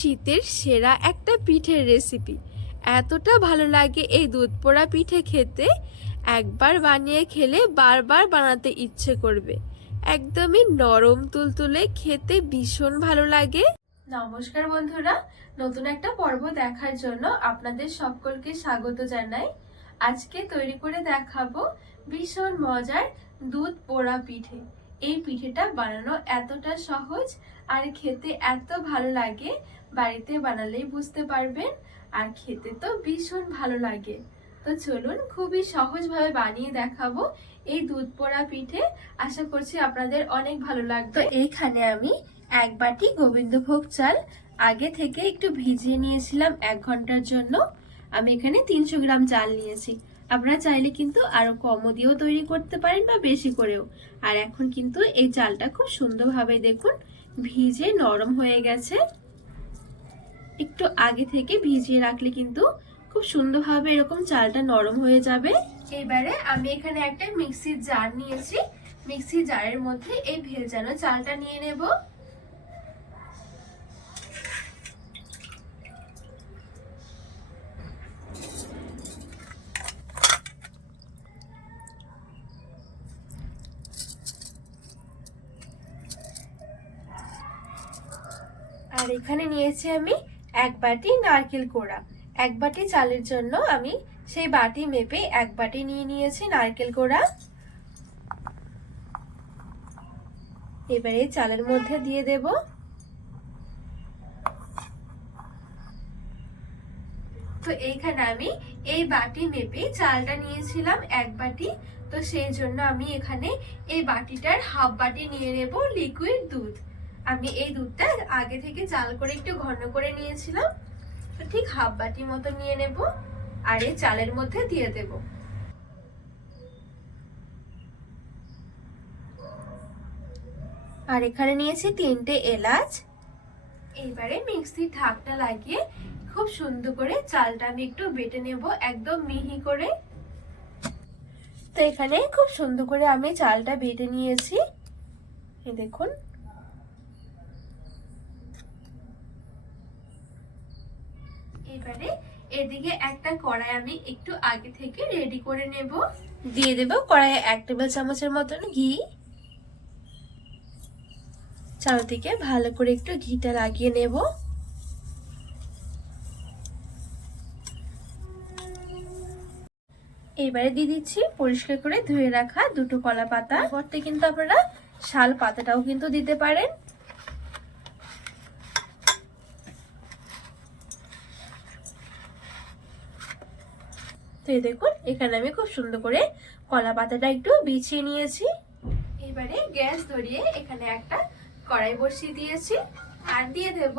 শীতের সেরা একটা পিঠের রেসিপি এতটা ভালো লাগে এই দুধ পোড়া পিঠে খেতে। একবার বানিয়ে খেলে বারবার বানাতে ইচ্ছে করবে। একদমই নরম তুলতুলে খেতে ভীষণ ভালো লাগে। নমস্কার বন্ধুরা, নতুন একটা পর্ব দেখার জন্য আপনাদের সকলকে স্বাগত জানাই। আজকে তৈরি করে দেখাবো ভীষণ মজার দুধ পোড়া পিঠে। এই পিঠেটা বানানো এতটা সহজ আর খেতে এত ভালো লাগে বাড়িতে বানালেই বুঝতে পারবেন, আর খেতে তো ভীষণ ভালো লাগে। তো চলুন খুবই সহজভাবে বানিয়ে দেখাবো এই দুধ পোড়া পিঠে। আশা করছি আপনাদের অনেক ভালো লাগবে। এইখানে আমি এক বাটি গোবিন্দভোগ চাল। আগে থেকে একটু ভিজিয়ে নিয়েছিলাম এক ঘণ্টার জন্য। আমি এখানে তিনশো গ্রাম চাল নিয়েছি। আপনারা চাইলে কিন্তু আরও কমও দিয়েও তৈরি করতে পারেন বা বেশি করেও। আর এখন কিন্তু এই চালটা খুব সুন্দরভাবে দেখুন, ভিজে নরম হয়ে গেছে। একটু আগে থেকে ভিজিয়ে রাখলে কিন্তু খুব সুন্দরভাবে এরকম চালটা নরম হয়ে যাবে। এবারে আমি এখানে একটা মিক্সির জার নিয়েছি। মিক্সি জারের মধ্যে এই ভেজানো চালটা নিয়ে নেব। আর এখানে নিয়েছি আমি এক বাটি নারকেল কোড়া। এক বাটি চালের জন্য আমি সেই বাটি মেপে এক বাটি নিয়ে নিয়েছি নারকেল কোড়া। এবারে চালের মধ্যে দিয়ে দেব। তো এইখানে আমি এই বাটি মেপে চালটা নিয়েছিলাম এক বাটি। তো সেই জন্য আমি এখানে এই বাটিটার হাফ বাটি নিয়ে নেব লিকুইড দুধ। আমি এই দুধটা আগে থেকে জাল করে একটু ঘন করে নিয়েছিলাম। ঠিক হাফ বাটি মতো নিয়ে নেব আর এই চালের মধ্যে দিয়ে দেব। আর এখানে নিয়েছি তিনটে এলাচ। এইবারে মিক্সির ঢাকটা লাগিয়ে খুব সুন্দর করে চালটা আমি একটু বেটে নেব একদম মিহি করে। তো এখানে খুব সুন্দর করে আমি চালটা বেটে নিয়েছি। দেখুন। এবারে এদিকে একটা কড়াই আমি একটু আগে থেকে রেডি করে নেব। দিয়ে দেব কড়াইয়ে এক টেবিল চামচের মতন ঘি। চারদিকে ভালো করে একটু ঘিটা লাগিয়ে নেব। এবারে দিয়ে দিচ্ছি পরিষ্কার করে ধুয়ে রাখা দুটো কলা পাতা করতে কিন্তু আপনারা শাল পাতাটাও কিন্তু দিতে পারেন। তো এই দেখুন, এখানে আমি খুব সুন্দর করে কলা পাতাটা একটু বিছিয়ে নিয়েছি। এবারে গ্যাস ধরিয়ে এখানে একটা কড়াই বসিয়ে দিয়েছি। আর দিয়ে দেব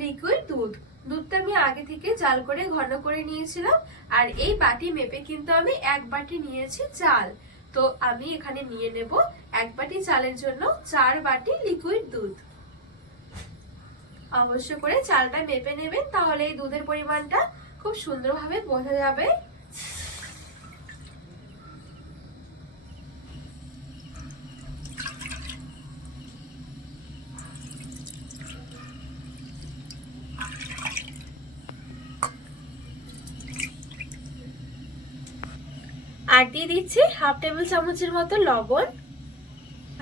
লিকুইড দুধ। দুধটা আমি আগে থেকে জাল করে, ঘন করে নিয়েছিলাম। আর এই বাটি মেপে কিন্তু আমি এক বাটি নিয়েছি চাল। তো আমি এখানে নিয়ে নেব এক বাটি চালের জন্য চার বাটি লিকুইড দুধ। অবশ্য করে চালটা মেপে নেবেন, তাহলে এই দুধের পরিমাণটা খুব সুন্দরভাবে বোঝা যাবে। আর দিয়ে দিচ্ছি হাফ টেবিল চামচের মতো লবণ।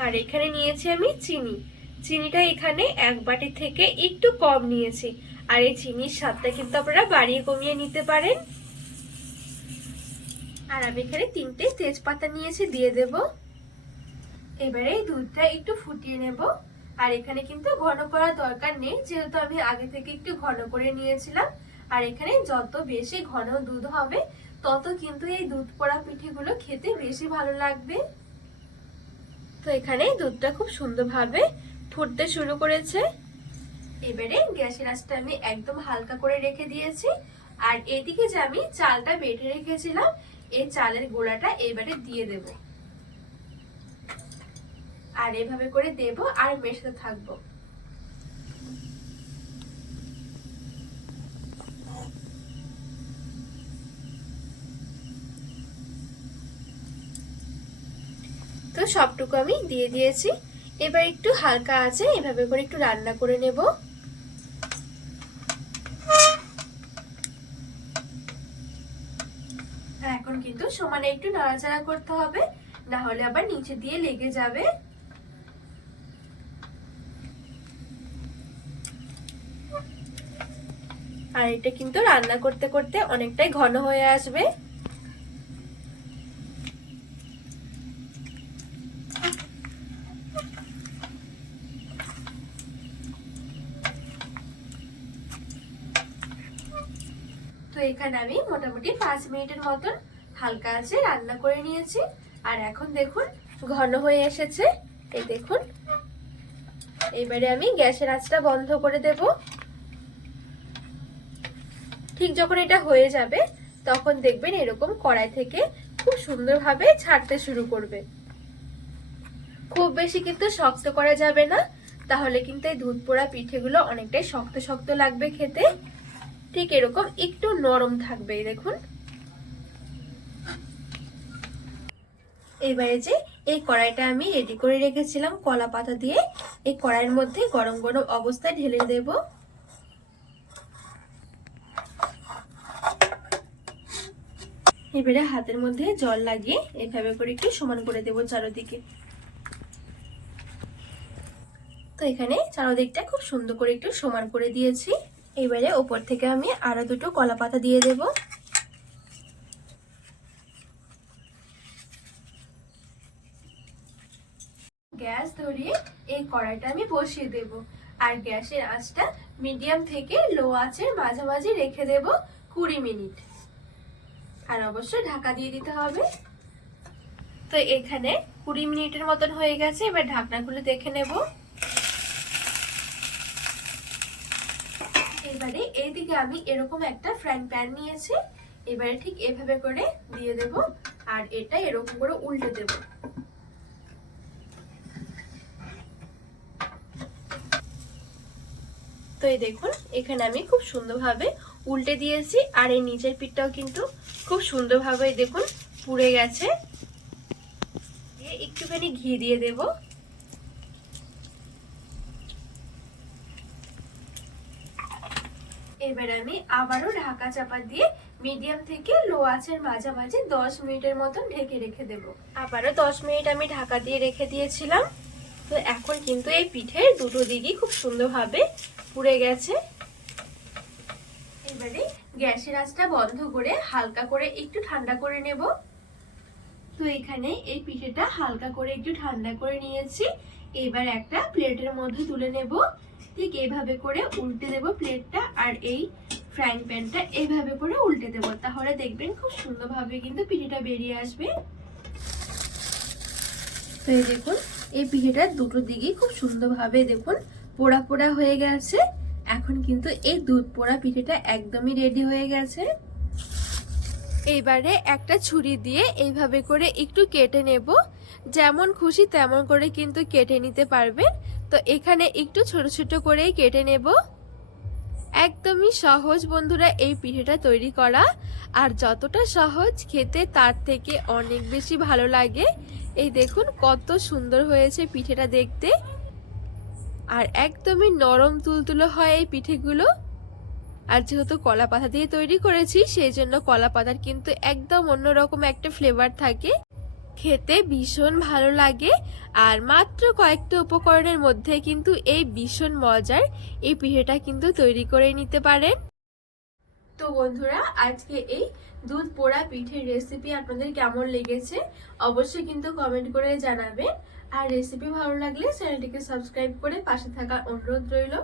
আর এখানে নিয়েছি আমি চিনি। চিনিটা এখানে এক বাটি থেকে একটু কম নিয়েছি। আর এই চিনির স্বাদটা কিন্তু আপনারা বাড়িয়ে কমিয়ে নিতে পারেন। আর আমি এখানে তিনটে তেজপাতা নিয়েছি, দিয়ে দেব। এবারে দুধটা একটু ফুটিয়ে নেব। আর এখানে কিন্তু ঘন করার দরকার নেই, যেহেতু আমি আগে থেকে একটু ঘন করে নিয়েছিলাম। আর এখানে যত বেশি ঘন দুধ হবে তত কিন্তু এই দুধ পোড়া পিঠেগুলো খেতে বেশি ভালো লাগবে। তো এখানে দুধটা খুব সুন্দরভাবে ফুটতে শুরু করেছে। এবারে গ্যাসের আঁচটা আমি একদম হালকা করে রেখে দিয়েছি। আর এদিকে যে আমি চালটা বেটে রেখেছিলাম, এই চালের গোড়াটা এবারে দিয়ে দেব। আর এভাবে করে দেব আর মেশাতে থাকব। তো সবটুকু আমি দিয়ে দিয়েছি। এবার একটু হালকা আছে, এভাবে করে একটু রান্না করে নেব। এখন কিন্তু সমানে একটু নাড়াচাড়া করতে হবে, না হলে আবার নিচে দিয়ে লেগে যাবে। আর এটা কিন্তু রান্না করতে করতে অনেকটাই ঘন হয়ে আসবে। এখানে আমি মোটামুটি পাঁচ মিনিটের মতন হালকা আছে, রান্না করে নিয়েছি। আর এখন দেখুন, ঘন হয়ে এসেছে। এই দেখুন, এবারে আমি গ্যাসের আঁচটা বন্ধ করে দেব। ঠিক যখন এটা হয়ে যাবে, তখন দেখবেন এরকম কড়াই থেকে খুব সুন্দরভাবে ছাড়তে শুরু করবে। খুব বেশি কিন্তু শক্ত করা যাবে না, তাহলে কিন্তু এই দুধ পোড়া পিঠেগুলো অনেকটাই শক্ত শক্ত লাগবে খেতে। ঠিক এরকম একটু নরম থাকবে দেখুন। এবারে যে এই কড়াইটা আমি রেডি করে রেখেছিলাম কলা পাতা দিয়ে, এই কড়াইয়ের মধ্যে গরম গরম অবস্থায় ঢেলে দেব। এবারে হাতের মধ্যে জল লাগিয়ে এভাবে করে একটু সমান করে দেব চারোদিকে। তো এখানে চারোদিকটা খুব সুন্দর করে একটু সমান করে দিয়েছি। এবারে ওপর থেকে আমি আরও দুটো কলা পাতা দিয়ে দেব। গ্যাস ধরিয়ে এই কড়াইটা আমি বসিয়ে দেব। আর গ্যাসের আঁচটা মিডিয়াম থেকে লো আঁচের মাঝামাঝি রেখে দেব কুড়ি মিনিট। আর অবশ্যই ঢাকা দিয়ে দিতে হবে। তো এখানে কুড়ি মিনিটের মতন হয়ে গেছে, এবার ঢাকনাগুলো দেখে নেব। এবারে এইদিকে আমি এরকম একটা ফ্রাইং প্যান নিয়েছি। এবারে ঠিক এভাবে করে দিয়ে দেব আর এটা এরকম করে উল্টে দেব। তো এই দেখুন, এখানে আমি খুব সুন্দরভাবে উল্টে দিয়েছি আর এই নিচের পিঠটাও কিন্তু খুব সুন্দরভাবে দেখুন পুড়ে গেছে। একটুখানি ঘি দিয়ে দেবো। এবার আমি আবারও ঢাকা চাপা দিয়ে মিডিয়াম থেকে লো আঁচের মাঝামাঝি দশ মিনিটের মতন ঢেকে রেখে দেব। আবারও দশ মিনিট আমি ঢাকা দিয়ে রেখে দিয়েছিলাম। তো এখন কিন্তু এই পিঠের দুটো দিকই খুব সুন্দরভাবে পুড়ে গেছে। এবারে গ্যাসের আঁচটা বন্ধ করে হালকা করে একটু ঠান্ডা করে নেব। তো এখানে এই পিঠেটা হালকা করে একটু ঠান্ডা করে নিয়েছি। এবার একটা প্লেটের মধ্যে তুলে নেব। ঠিক এইভাবে করে উল্টে দেব প্লেটটা আর এই ফ্রাইং প্যানটা এইভাবে করে উল্টে দেব। তাহলে দেখবেন খুব সুন্দরভাবে কিন্তু পিঠেটা বেরিয়ে আসবে। তো দেখুন, এই পিঠেটা দুটো দিকেই খুব সুন্দরভাবে দেখুন পোড়া পোড়া হয়ে গেছে। এখন কিন্তু এই দুধ পোড়া পিঠেটা একদমই রেডি হয়ে গেছে। এইবারে একটা ছুরি দিয়ে এইভাবে করে একটু কেটে নেব। যেমন খুশি তেমন করে কিন্তু কেটে নিতে পারবেন। তো এখানে একটু ছোট ছোট করে কেটে নেব। একদমই সহজ বন্ধুরা এই পিঠেটা তৈরি করা। আর যতটা সহজ খেতে তার থেকে অনেক বেশি ভালো লাগে। এই দেখুন কত সুন্দর হয়েছে পিঠেটা দেখতে। আর একদমই নরম তুলতুলো হয় এই পিঠেগুলো। আর যেহেতু কলা পাতা দিয়ে তৈরি করেছি, সেই জন্য কলা পাতার কিন্তু একদম অন্যরকম একটা ফ্লেভার থাকে। খেতে ভীষণ ভালো লাগে, আর মাত্র কয়েকটা উপকরণের মধ্যে কিন্তু এই ভীষণ মজার এই পিঠেটা কিন্তু তৈরি করে নিতে পারেন। তো বন্ধুরা, আজকে এই দুধ পোড়া পিঠের রেসিপি আপনাদের কেমন লেগেছে অবশ্যই কিন্তু কমেন্ট করে জানাবেন। আর রেসিপি ভালো লাগলে চ্যানেলটিকে সাবস্ক্রাইব করে পাশে থাকার অনুরোধ রইল।